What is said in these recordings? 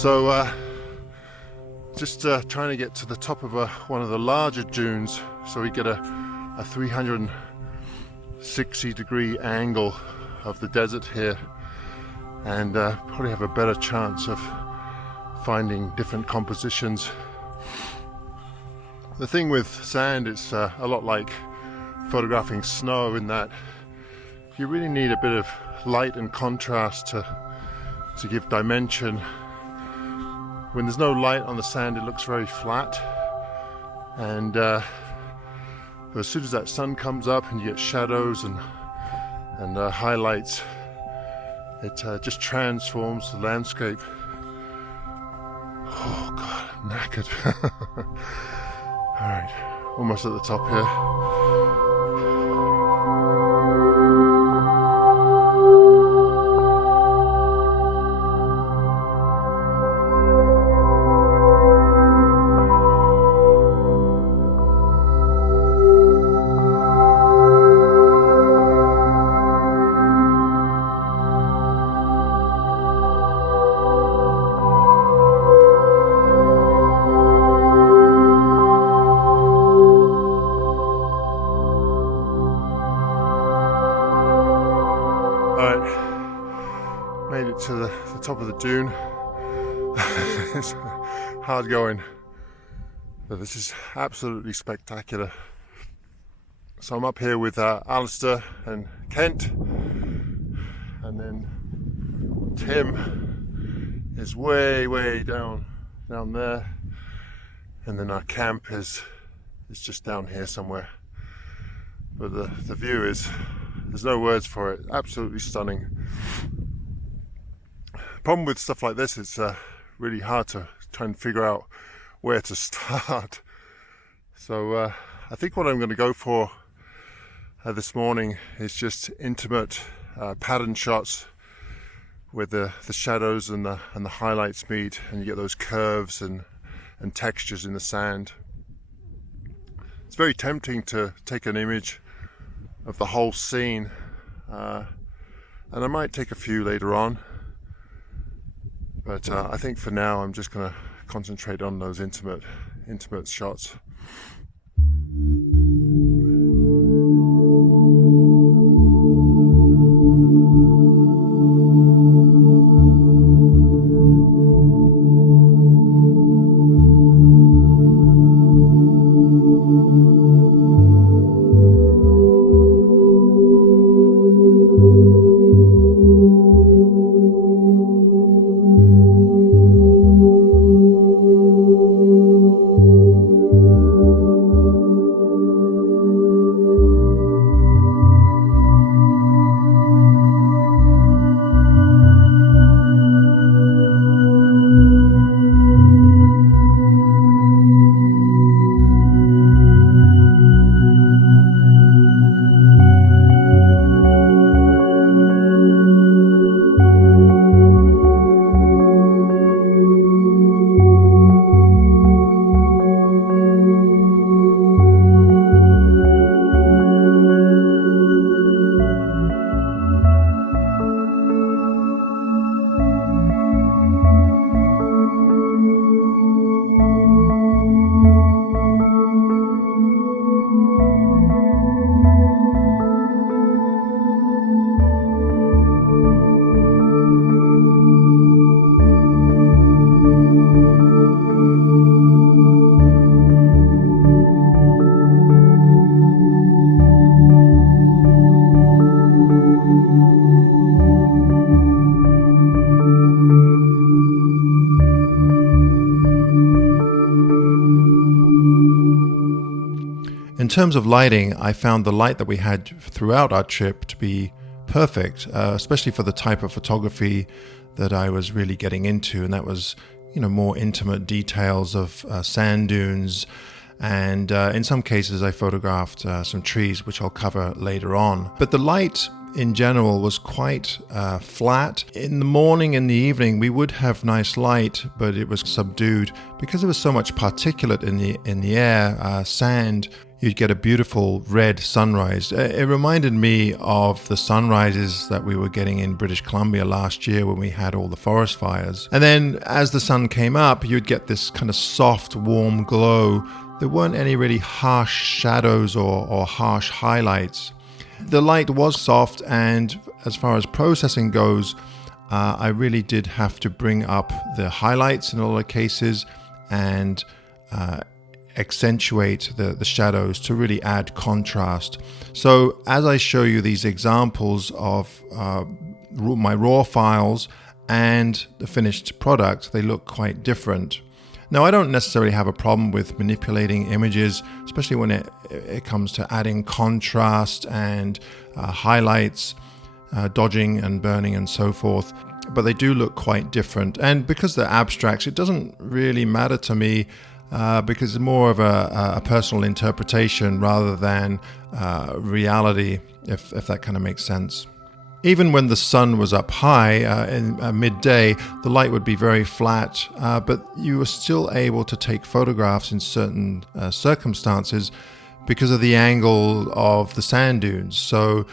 So just trying to get to the top of one of the larger dunes so we get a 360-degree angle of the desert here, and probably have a better chance of finding different compositions. The thing with sand, it's a lot like photographing snow in that you really need a bit of light and contrast to give dimension. When there's no light on the sand, it looks very flat, and as soon as that sun comes up and you get shadows and highlights, it just transforms the landscape. Oh God, I'm knackered. All right, almost at the top here. Made it to the top of the dune. It's hard going, but this is absolutely spectacular. So I'm up here with Alistair and Kent, and then Tim is way down there, and then our camp is just down here somewhere. But the view there's no words for it, absolutely stunning. Problem with stuff like this, it's really hard to try and figure out where to start. So I think what I'm going to go for this morning is just intimate pattern shots where the shadows and the highlights meet, and you get those curves and textures in the sand. It's very tempting to take an image of the whole scene, and I might take a few later on. But I think for now I'm just going to concentrate on those intimate shots. In terms of lighting, I found the light that we had throughout our trip to be perfect, especially for the type of photography that I was really getting into, and that was, more intimate details of sand dunes, and in some cases I photographed some trees, which I'll cover later on. But the light in general was quite flat. In the morning and the evening we would have nice light, but it was subdued because there was so much particulate in the air, sand. you'd get a beautiful red sunrise. It reminded me of the sunrises that we were getting in British Columbia last year when we had all the forest fires. And then as the sun came up, you'd get this kind of soft, warm glow. There weren't any really harsh shadows or harsh highlights. The light was soft, and as far as processing goes, I really did have to bring up the highlights in a lot of cases and accentuate the shadows to really add contrast. So as I show you these examples of my raw files and the finished product, they look quite different. Now, I don't necessarily have a problem with manipulating images, especially when it comes to adding contrast and highlights, dodging and burning and so forth, but they do look quite different. And because they're abstracts, it doesn't really matter to me because it's more of a personal interpretation rather than reality, if that kind of makes sense. Even when the sun was up high in midday, the light would be very flat, but you were still able to take photographs in certain circumstances because of the angle of the sand dunes. So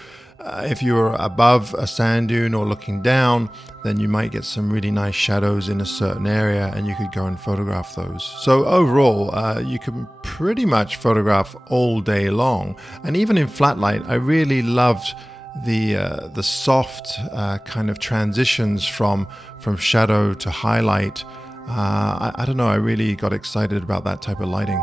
if you were above a sand dune or looking down, then you might get some really nice shadows in a certain area and you could go and photograph those. So overall, you can pretty much photograph all day long. And even in flat light, I really loved the soft kind of transitions from shadow to highlight. I don't know, I really got excited about that type of lighting.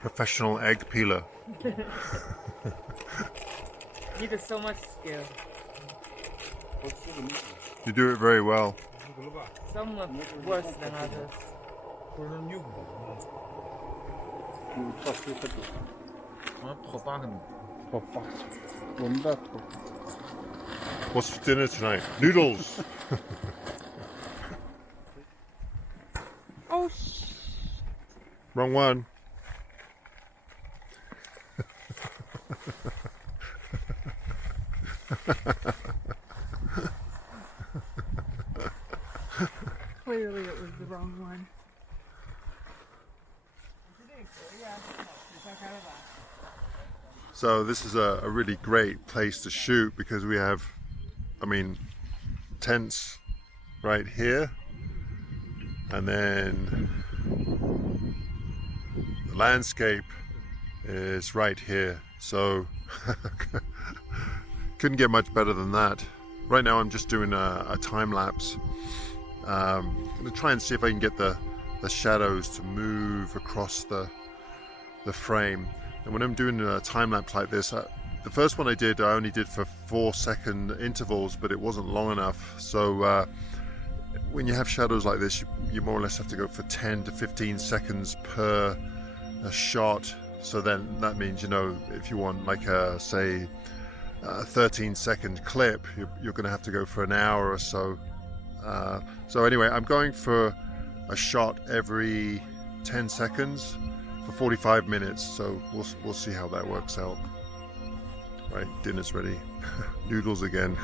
Professional egg peeler. Needed so much skill. You do it very well. Some are worse than others. What's for dinner tonight? Noodles. Oh, Wrong one. Clearly it was the wrong one. So this is a really great place to shoot because we have, tents right here, and then the landscape is right here. So couldn't get much better than that. Right now I'm just doing a time lapse. I'm going to try and see if I can get the shadows to move across the frame. And when I'm doing a time lapse like this, the first one I only did for 4-second intervals, but it wasn't long enough. So when you have shadows like this, you more or less have to go for 10 to 15 seconds per shot. So then that means, if you want like a 13-second clip, you're going to have to go for an hour or so. So anyway, I'm going for a shot every 10 seconds for 45 minutes. So we'll see how that works out. Right, dinner's ready. Noodles again.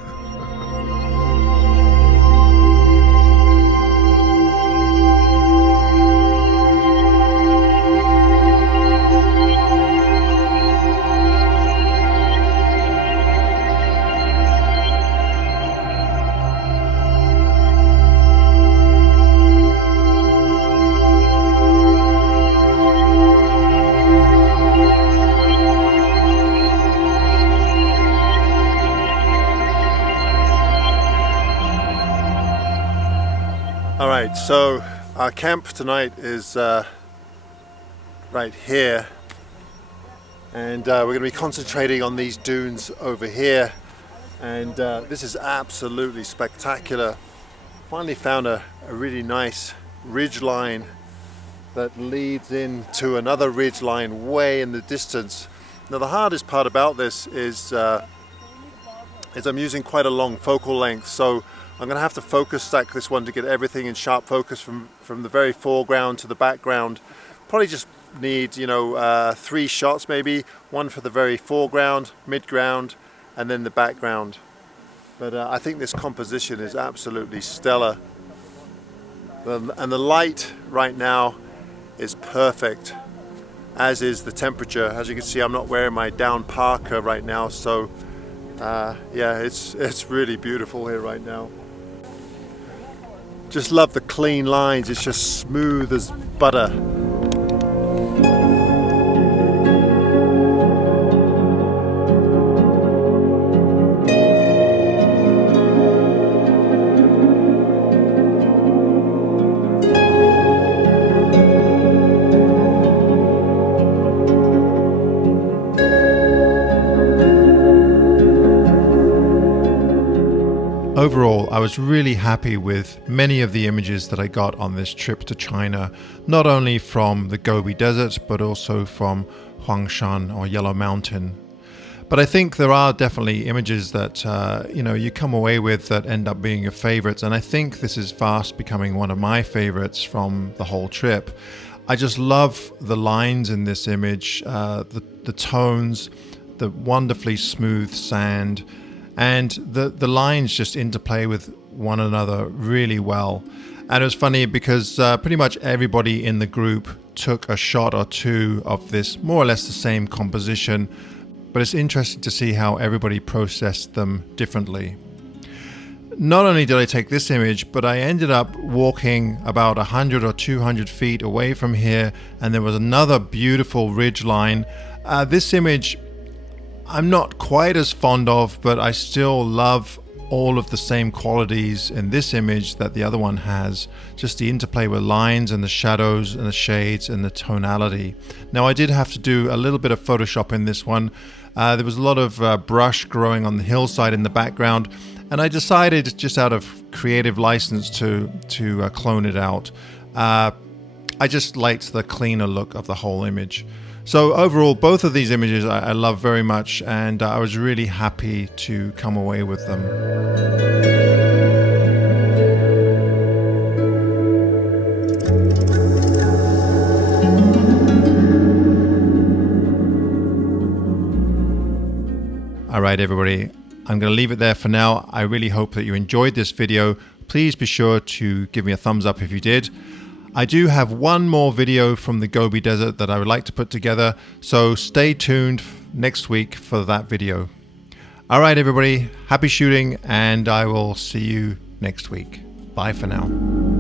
So our camp tonight is right here, And we're going to be concentrating on these dunes over here. And this is absolutely spectacular. Finally found a really nice ridge line that leads into another ridge line way in the distance. Now the hardest part about this is I'm using quite a long focal length, so I'm going to have to focus stack this one to get everything in sharp focus from the very foreground to the background. Probably just need, you know, 3 shots maybe, one for the very foreground, midground, and then the background. But I think this composition is absolutely stellar. And the light right now is perfect, as is the temperature. As you can see, I'm not wearing my down parka right now, so yeah, it's really beautiful here right now. Just love the clean lines. It's just smooth as butter. Overall, I was really happy with many of the images that I got on this trip to China, not only from the Gobi Desert, but also from Huangshan or Yellow Mountain. But I think there are definitely images that you know, you come away with that end up being your favorites, and I think this is fast becoming one of my favorites from the whole trip. I just love the lines in this image, the tones, the wonderfully smooth sand, and the lines just interplay with one another really well. And it was funny because pretty much everybody in the group took a shot or two of this more or less the same composition, but it's interesting to see how everybody processed them differently. Not only did I take this image, but I ended up walking about 100 or 200 feet away from here, and there was another beautiful ridge line. This image I'm not quite as fond of, but I still love all of the same qualities in this image that the other one has. Just the interplay with lines and the shadows and the shades and the tonality. Now I did have to do a little bit of Photoshop in this one. There was a lot of brush growing on the hillside in the background, and I decided just out of creative license to clone it out. I just liked the cleaner look of the whole image. So overall, both of these images I love very much, and I was really happy to come away with them. All right, everybody, I'm going to leave it there for now. I really hope that you enjoyed this video. Please be sure to give me a thumbs up if you did. I do have one more video from the Gobi Desert that I would like to put together, so stay tuned next week for that video. All right, everybody, happy shooting, and I will see you next week. Bye for now.